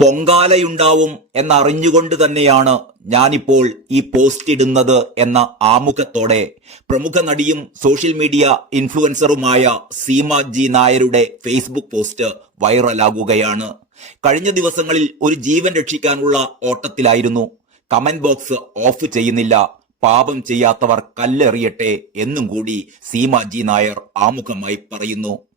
പൊങ്കാലയുണ്ടാവും എന്നറിഞ്ഞുകൊണ്ട് തന്നെയാണ് ഞാനിപ്പോൾ ഈ പോസ്റ്റ് ഇടുന്നത് എന്ന ആമുഖത്തോടെ പ്രമുഖ നടിയും സോഷ്യൽ മീഡിയ ഇൻഫ്ലുവൻസറുമായ സീമ ജി നായരുടെ ഫേസ്ബുക്ക് പോസ്റ്റ് വൈറലാകുകയാണ്. കഴിഞ്ഞ ദിവസങ്ങളിൽ ഒരു ജീവൻ രക്ഷിക്കാനുള്ള ഓട്ടത്തിലായിരുന്നു. കമന്റ് ബോക്സ് ഓഫ് ചെയ്യുന്നില്ല. പാപം ചെയ്യാത്തവർ കല്ലെറിയട്ടെ എന്നും കൂടി സീമ ജി നായർ ആമുഖമായി പറയുന്നു.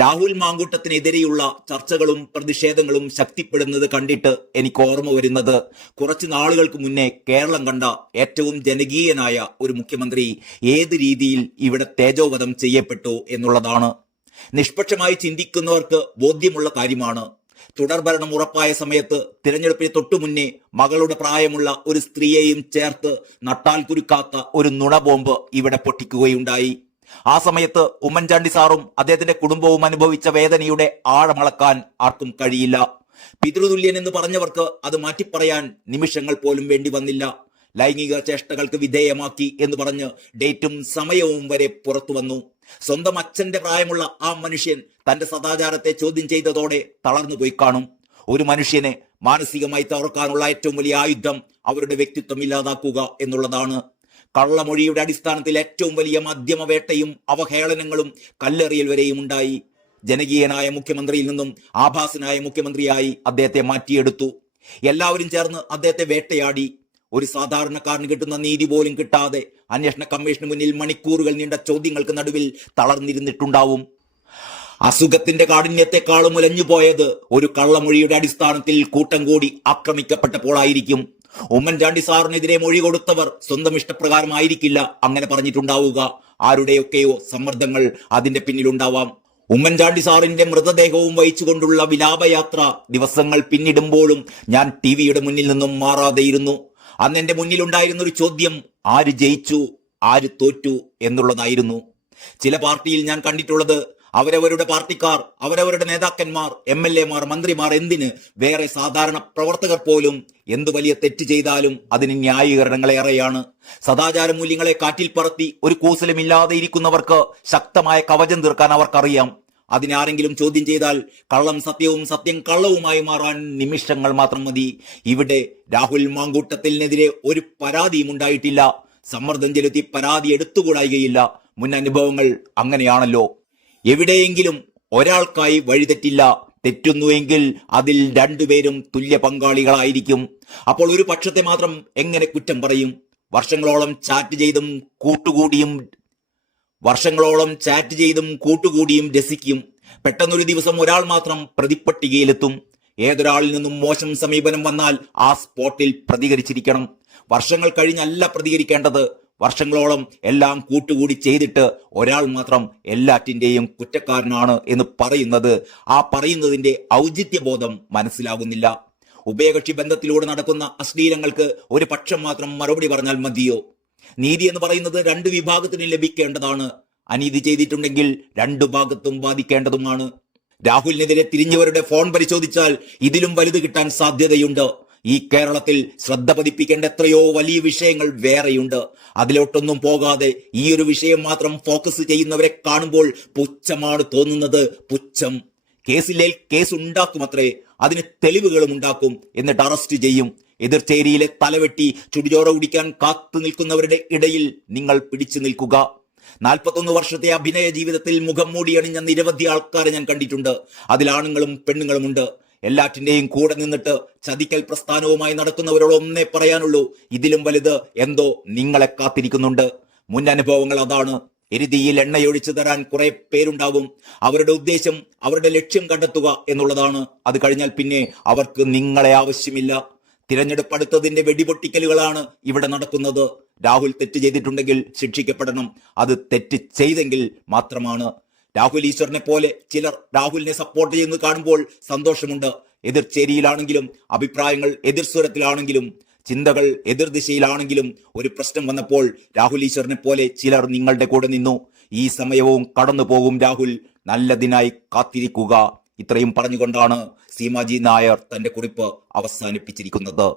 രാഹുൽ മാങ്കൂട്ടത്തിനെതിരെയുള്ള ചർച്ചകളും പ്രതിഷേധങ്ങളും ശക്തിപ്പെടുന്നത് കണ്ടിട്ട് എനിക്ക് ഓർമ്മ വരുന്നത് കുറച്ച് നാളുകൾക്ക് മുന്നേ കേരളം കണ്ട ഏറ്റവും ജനകീയനായ ഒരു മുഖ്യമന്ത്രി ഏത് രീതിയിൽ ഇവിടെ തേജോവധം ചെയ്യപ്പെട്ടു എന്നുള്ളതാണ്. നിഷ്പക്ഷമായി ചിന്തിക്കുന്നവർക്ക് ബോധ്യമുള്ള കാര്യമാണ്. തുടർഭരണം ഉറപ്പായ സമയത്ത് തിരഞ്ഞെടുപ്പിന് തൊട്ടു മുന്നേ മകളുടെ പ്രായമുള്ള ഒരു സ്ത്രീയെയും ചേർത്ത് നട്ടാൽ കുരുക്കാത്ത ഒരു നുണബോംബ് ഇവിടെ പൊട്ടിക്കുകയുണ്ടായി. ആ സമയത്ത് ഉമ്മൻചാണ്ടി സാറും അദ്ദേഹത്തിന്റെ കുടുംബവും അനുഭവിച്ച വേദനയുടെ ആഴമളക്കാൻ ആർക്കും കഴിയില്ല. പിതൃതുല്യൻ എന്ന് പറഞ്ഞവർക്ക് അത് മാറ്റിപ്പറയാൻ നിമിഷങ്ങൾ പോലും വേണ്ടി വന്നില്ല. ലൈംഗിക ചേഷ്ടകൾക്ക് വിധേയമാക്കി എന്ന് പറഞ്ഞ് ഡേറ്റും സമയവും വരെ പുറത്തു വന്നു. സ്വന്തം അച്ഛന്റെ പ്രായമുള്ള ആ മനുഷ്യൻ തന്റെ സദാചാരത്തെ ചോദ്യം ചെയ്തതോടെ തളർന്നു പോയി കാണും. ഒരു മനുഷ്യനെ മാനസികമായി തകർക്കാനുള്ള ഏറ്റവും വലിയ ആയുധം അവരുടെ വ്യക്തിത്വം ഇല്ലാതാക്കുക എന്നുള്ളതാണ്. കള്ളമൊഴിയുടെ അടിസ്ഥാനത്തിൽ ഏറ്റവും വലിയ മാധ്യമ വേട്ടയും അവഹേളനങ്ങളും കല്ലെറിയൽ വരെയും ഉണ്ടായി. ജനകീയനായ മുഖ്യമന്ത്രിയിൽ നിന്നും ആഭാസനായ മുഖ്യമന്ത്രിയായി അദ്ദേഹത്തെ മാറ്റിയെടുത്തു. എല്ലാവരും ചേർന്ന് അദ്ദേഹത്തെ വേട്ടയാടി. ഒരു സാധാരണക്കാരന് കിട്ടുന്ന നീതി പോലും കിട്ടാതെ അന്വേഷണ കമ്മീഷന് മുന്നിൽ മണിക്കൂറുകൾ നീണ്ട ചോദ്യങ്ങൾക്ക് നടുവിൽ തളർന്നിരുന്നിട്ടുണ്ടാവും. അസുഖത്തിന്റെ കാഠിന്യത്തെക്കാളും ഉലഞ്ഞു പോയത് ഒരു കള്ളമൊഴിയുടെ അടിസ്ഥാനത്തിൽ കൂട്ടം കൂടി ആക്രമിക്കപ്പെട്ടപ്പോഴായിരിക്കും ഉമ്മൻചാണ്ടി സാറിനെതിരെ മൊഴി കൊടുത്തവർ സ്വന്തം ഇഷ്ടപ്രകാരമായിരിക്കില്ല അങ്ങനെ പറഞ്ഞിട്ടുണ്ടാവുക. ആരുടെയൊക്കെയോ സമ്മർദ്ദങ്ങൾ അതിന്റെ പിന്നിലുണ്ടാവാം. ഉമ്മൻചാണ്ടി സാറിന്റെ മൃതദേഹവും വഹിച്ചുകൊണ്ടുള്ള വിലാപയാത്ര ദിവസങ്ങൾ പിന്നിടുമ്പോഴും ഞാൻ ടി വിയുടെ മുന്നിൽ നിന്നും മാറാതെയിരുന്നു. അന്ന് എന്റെ മുന്നിലുണ്ടായിരുന്ന ഒരു ചോദ്യം ആര് ജയിച്ചു ആര് തോറ്റു എന്നുള്ളതായിരുന്നു. ചില പാർട്ടിയിൽ ഞാൻ കണ്ടിട്ടുള്ളത് അവരവരുടെ പാർട്ടിക്കാർ അവരവരുടെ നേതാക്കന്മാർ എം എൽ എമാർ മന്ത്രിമാർ എന്തിന് വേറെ സാധാരണ പ്രവർത്തകർ പോലും എന്തു വലിയ തെറ്റ് ചെയ്താലും അതിന് ന്യായീകരണങ്ങളേറെയാണ് സദാചാര മൂല്യങ്ങളെ കാറ്റിൽ പറത്തി ഒരു കൂസലുമില്ലാതെ ഇരിക്കുന്നവർക്ക് ശക്തമായ കവചം തീർക്കാൻ അവർക്കറിയാം. അതിനാരെങ്കിലും ചോദ്യം ചെയ്താൽ കള്ളം സത്യവും സത്യം കള്ളവുമായി മാറാൻ നിമിഷങ്ങൾ മാത്രം മതി. ഇവിടെ രാഹുൽ മാങ്കൂട്ടത്തിനെതിരെ ഒരു പരാതിയും ഉണ്ടായിട്ടില്ല. സമ്മർദ്ദം ചെലുത്തി പരാതി എടുത്തുകൂടായികയില്ല. മുൻ അനുഭവങ്ങൾ അങ്ങനെയാണല്ലോ. എവിടെയെങ്കിലും ഒരാൾക്കായി വഴിതെറ്റില്ല. തെറ്റുന്നുവെങ്കിൽ അതിൽ രണ്ടുപേരും തുല്യ പങ്കാളികളായിരിക്കും. അപ്പോൾ ഒരു പക്ഷത്തെ മാത്രം എങ്ങനെ കുറ്റം പറയും? വർഷങ്ങളോളം ചാറ്റ് ചെയ്തും കൂട്ടുകൂടിയും വർഷങ്ങളോളം ചാറ്റ് ചെയ്തും കൂട്ടുകൂടിയും രസിക്കും. പെട്ടെന്നൊരു ദിവസം ഒരാൾ മാത്രം പ്രതിപ്പട്ടികയിലെത്തും. ഏതൊരാളിൽ നിന്നും മോശം സമീപനം വന്നാൽ ആ സ്പോട്ടിൽ പ്രതികരിച്ചിരിക്കണം. വർഷങ്ങൾ കഴിഞ്ഞല്ല പ്രതികരിക്കേണ്ടത്. വർഷങ്ങളോളം എല്ലാം കൂട്ടുകൂടി ചെയ്തിട്ട് ഒരാൾ മാത്രം എല്ലാറ്റിന്റെയും കുറ്റക്കാരനാണ് എന്ന് പറയുന്നത്. ആ പറയുന്നതിന്റെ ഔചിത്യബോധം മനസ്സിലാകുന്നില്ല. ഉഭയകക്ഷി ബന്ധത്തിലൂടെ നടക്കുന്ന അശ്ലീലങ്ങൾക്ക് ഒരു പക്ഷം മാത്രം മറുപടി പറഞ്ഞാൽ മതിയോ? നീതി എന്ന് പറയുന്നത് രണ്ട് വിഭാഗത്തിന് ലഭിക്കേണ്ടതാണ്. അനീതി ചെയ്തിട്ടുണ്ടെങ്കിൽ രണ്ടു ഭാഗത്തും ബാധിക്കേണ്ടതുമാണ്. രാഹുലിനെതിരെ തിരിഞ്ഞവരുടെ ഫോൺ പരിശോധിച്ചാൽ ഇതിലും വലുത് കിട്ടാൻ സാധ്യതയുണ്ട്. ഈ കേരളത്തിൽ ശ്രദ്ധ പതിപ്പിക്കേണ്ട എത്രയോ വലിയ വിഷയങ്ങൾ വേറെയുണ്ട്. അതിലോട്ടൊന്നും പോകാതെ ഈ ഒരു വിഷയം മാത്രം ഫോക്കസ് ചെയ്യുന്നവരെ കാണുമ്പോൾ പുച്ഛമാണ് തോന്നുന്നത്. പുച്ഛം. കേസിലേൽ കേസ് ഉണ്ടാക്കും അത്രേ അതിന് തെളിവുകളും ഉണ്ടാക്കും എന്നിട്ട് അറസ്റ്റ് ചെയ്യും. എതിർചേരിയിലെ തലവെട്ടി ചുടിചോറ കുടിക്കാൻ കാത്തു നിൽക്കുന്നവരുടെ ഇടയിൽ നിങ്ങൾ പിടിച്ചു നിൽക്കുക. നാൽപ്പത്തൊന്ന് വർഷത്തെ അഭിനയ ജീവിതത്തിൽ മുഖം മൂടി അണിഞ്ഞ നിരവധി ആൾക്കാരെ ഞാൻ കണ്ടിട്ടുണ്ട്. അതിൽ ആണുങ്ങളും പെണ്ണുങ്ങളുമുണ്ട്. എല്ലാറ്റിന്റെയും കൂടെ നിന്നിട്ട് ചതിക്കൽ പ്രസ്ഥാനവുമായി നടക്കുന്നവരോട് ഒന്നേ പറയാനുള്ളൂ. ഇതിലും വലുത് എന്തോ നിങ്ങളെ കാത്തിരിക്കുന്നുണ്ട്. മുൻ അനുഭവങ്ങൾ അതാണ്. എരുതിയിൽ എണ്ണയൊഴിച്ചു തരാൻ കുറെ പേരുണ്ടാവും അവരുടെ ഉദ്ദേശം അവരുടെ ലക്ഷ്യം കണ്ടെത്തുക എന്നുള്ളതാണ്. അത് കഴിഞ്ഞാൽ പിന്നെ അവർക്ക് നിങ്ങളെ ആവശ്യമില്ല. തിരഞ്ഞെടുപ്പ് അടുത്തതിന്റെ വെടിപൊട്ടിക്കലുകളാണ് ഇവിടെ നടക്കുന്നത്. രാഹുൽ തെറ്റ് ചെയ്തിട്ടുണ്ടെങ്കിൽ ശിക്ഷിക്കപ്പെടണം. അത് തെറ്റ് ചെയ്തെങ്കിൽ മാത്രമാണ് രാഹുൽ ഈശ്വറിനെ പോലെ ചിലർ രാഹുലിനെ സപ്പോർട്ട് ചെയ്യുന്നത് കാണുമ്പോൾ സന്തോഷമുണ്ട്. എതിർ ചേരിയിലാണെങ്കിലും അഭിപ്രായങ്ങൾ എതിർ സ്വരത്തിലാണെങ്കിലും ചിന്തകൾ എതിർ ദിശയിലാണെങ്കിലും ഒരു പ്രശ്നം വന്നപ്പോൾ രാഹുൽ ഈശ്വറിനെ പോലെ ചിലർ നിങ്ങളുടെ കൂടെ നിന്നു. ഈ സമയവും കടന്നു പോകും രാഹുൽ. നല്ലതിനായി കാത്തിരിക്കുക. ഇത്രയും പറഞ്ഞുകൊണ്ടാണ് സീമാജി നായർ തന്റെ കുറിപ്പ് അവസാനിപ്പിച്ചിരിക്കുന്നത്.